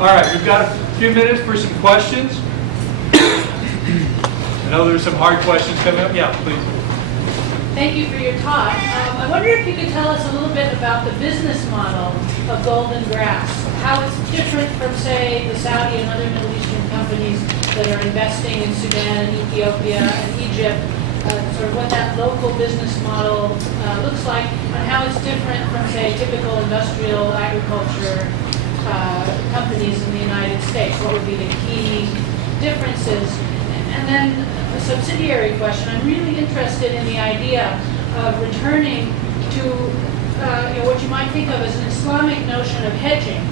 All right, we've got a few minutes for some questions. I know there's some hard questions coming up. Yeah, please. Thank you for your talk. I wonder if you could tell us a little bit about the business model of Golden Grass, how it's different from, say, the Saudi and other Middle Eastern companies that are investing in Sudan and Ethiopia and Egypt, sort of what that local business model looks like, and how it's different from, say, typical industrial agriculture companies in the United States. What would be the key differences? And then a subsidiary question. I'm really interested in the idea of returning to what you might think of as an Islamic notion of hedging,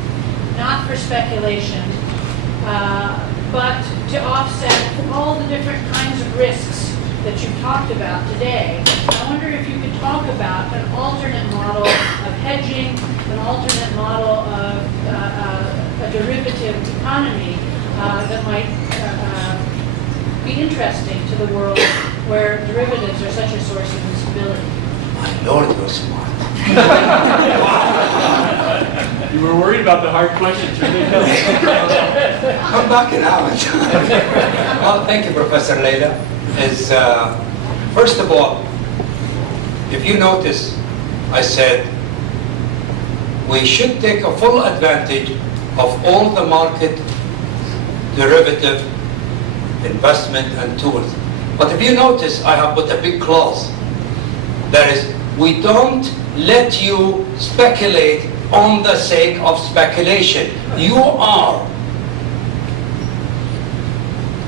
not for speculation, but to offset all the different kinds of risks that you've talked about today. I wonder if you could talk about an alternate model of hedging, an alternate model of a derivative economy that might be interesting to the world where derivatives are such a source of instability. My Lord, you're smart. You were worried about the hard questions. You're being held. Come back in hours. Well, thank you, Professor Leila. First of all, if you notice, I said we should take a full advantage of all the market derivative investment and tools. But if you notice, I have put a big clause. That is, we don't let you speculate on the sake of speculation. You are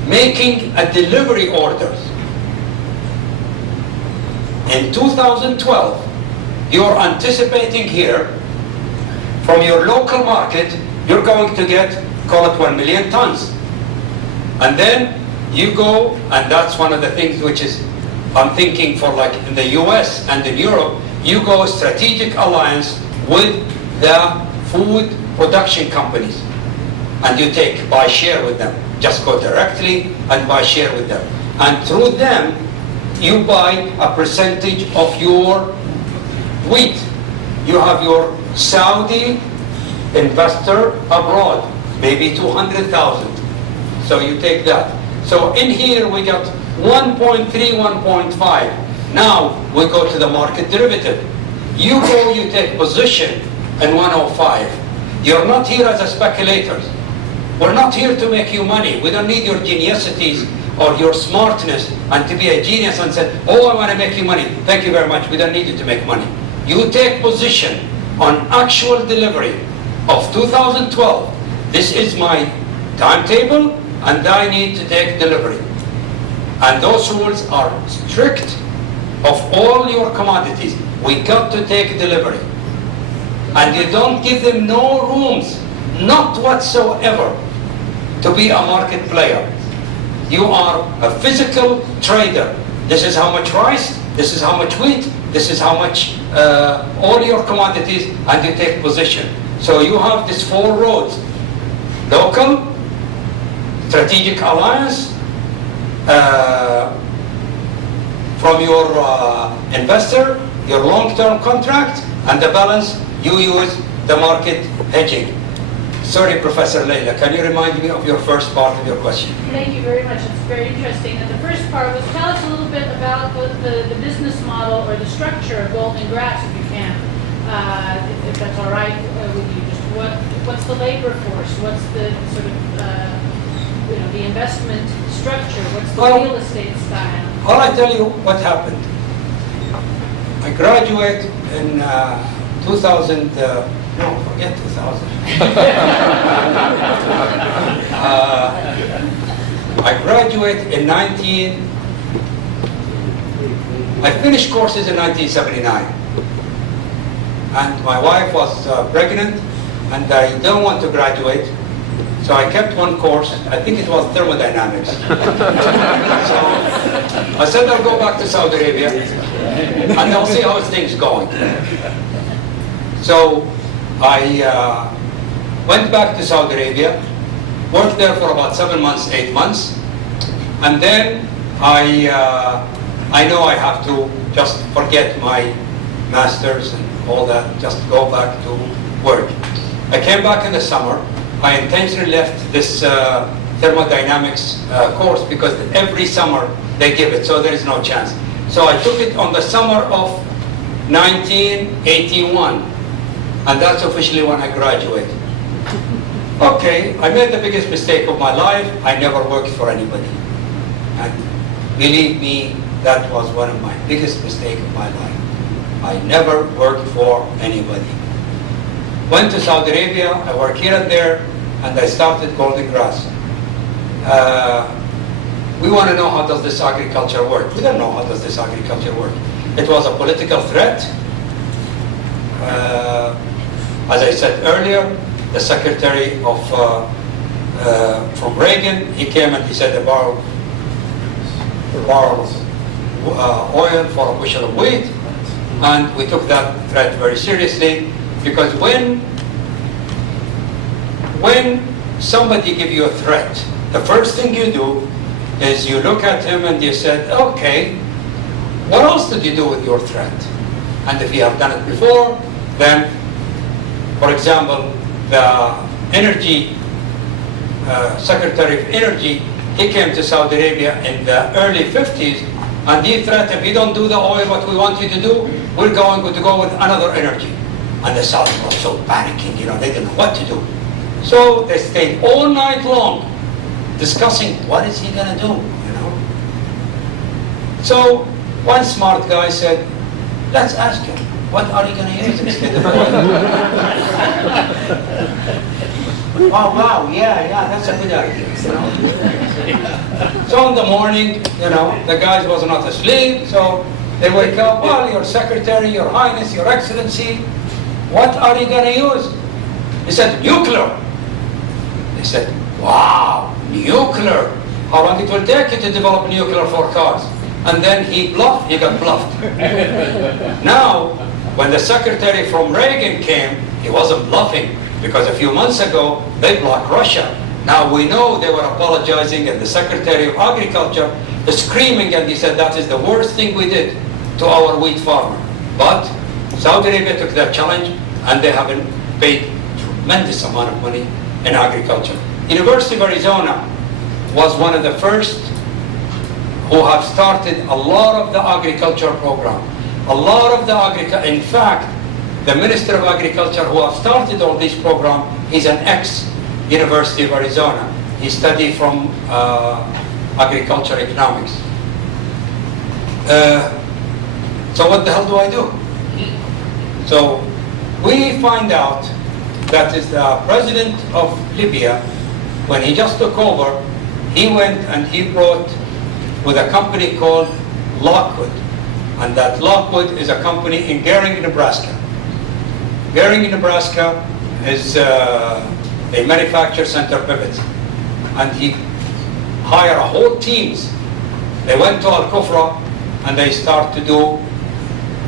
making a delivery orders. In 2012, you're anticipating here, from your local market, you're going to get, call it 1 million tons. And then you go, and that's one of the things which is, I'm thinking for like in the US and in Europe, you go strategic alliance with the food production companies. And you buy share with them. Just go directly and buy share with them. And through them, you buy a percentage of your wheat. You have your Saudi investor abroad, maybe 200,000. So you take that. So in here we got 1.3, 1.5. Now we go to the market derivative. You go, you take position in 105. You're not here as a speculator. We're not here to make you money. We don't need your geniusities or your smartness and to be a genius and say, oh, I want to make you money. Thank you very much. We don't need you to make money. You take position on actual delivery of 2012. This is my timetable and I need to take delivery. And those rules are strict of all your commodities. We got to take delivery. And you don't give them no rooms, not whatsoever, to be a market player. You are a physical trader. This is how much rice, this is how much wheat, this is how much all your commodities, and you take position. So you have these 4 roads: local, strategic alliance, from your investor, your long-term contract, and the balance you use the market hedging. Sorry, Professor Leila, can you remind me of your first part of your question? Thank you very much. It's very interesting. And the first part was, tell us a little bit about the business model or the structure of Golden Grass, if you can. If that's all right with you. Just what's the labor force? What's the sort of the investment structure? What's the real estate style? Well, I tell you what happened. I graduated in 2000. No, forget 2000. I graduated in I finished courses in 1979. And my wife was pregnant, and I don't want to graduate. So I kept one course. I think it was thermodynamics. So I said I'll go back to Saudi Arabia, and I'll see how things going. So I went back to Saudi Arabia, worked there for about 7 months, 8 months, and then I know I have to just forget my masters and all that, just go back to work. I came back in the summer, I intentionally left this thermodynamics course because every summer they give it, so there is no chance. So I took it on the summer of 1981, and that's officially when I graduated. Okay, I made the biggest mistake of my life. I never worked for anybody. And believe me, that was one of my biggest mistakes of my life. I never worked for anybody. Went to Saudi Arabia, I worked here and there, and I started Golden Grass. We want to know how does this agriculture work. We don't know how does this agriculture work. It was a political threat. As I said earlier, the secretary of from Reagan, he came and he said a barrel oil for a bushel of wheat, and we took that threat very seriously, because when somebody gives you a threat, the first thing you do is you look at him and you said, okay, what else did you do with your threat? And if you have done it before, then, for example, the energy Secretary of Energy, he came to Saudi Arabia in the early 50s, and he threatened, if you don't do the oil what we want you to do, we're going to go with another energy. And the Saudis were so panicking, they didn't know what to do. So they stayed all night long discussing what is he going to do, So one smart guy said, let's ask him, what are you going to use instead of oil? Oh wow, yeah, that's a good idea. So in the morning, the guys was not asleep, so they wake up, well, your secretary, your highness, your excellency, what are you going to use? He said, nuclear. They said, wow, nuclear. How long it will take you to develop nuclear for cars? And then he got bluffed. Now, when the secretary from Reagan came, he wasn't bluffing, because a few months ago, they blocked Russia. Now we know they were apologizing, and the Secretary of Agriculture is screaming, and he said that is the worst thing we did to our wheat farmer. But Saudi Arabia took that challenge, and they have paid tremendous amount of money in agriculture. University of Arizona was one of the first who have started a lot of the agriculture program. In fact, the Minister of Agriculture who have started all these programs is an ex-University of Arizona. He studied from agriculture economics. So what the hell do I do? So we find out that is the president of Libya, when he just took over, he went and he brought with a company called Lockwood. And that Lockwood is a company in Gering, Nebraska. Gering, Nebraska is they manufacture center pivots. And he hired a whole teams. They went to Al-Kufra and they start to do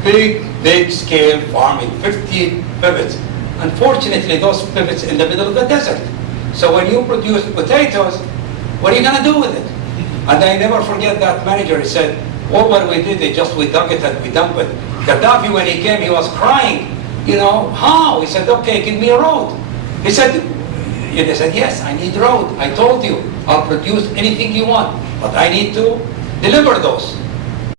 big scale farming, 50 pivots. Unfortunately, those pivots in the middle of the desert. So when you produce potatoes, what are you going to do with it? And I never forget that manager, he said, well, what we did, we dug it and we dumped it. Gaddafi, when he came, he was crying. How? He said, okay, give me a road. He said, yes, I need road. I told you, I'll produce anything you want, but I need to deliver those.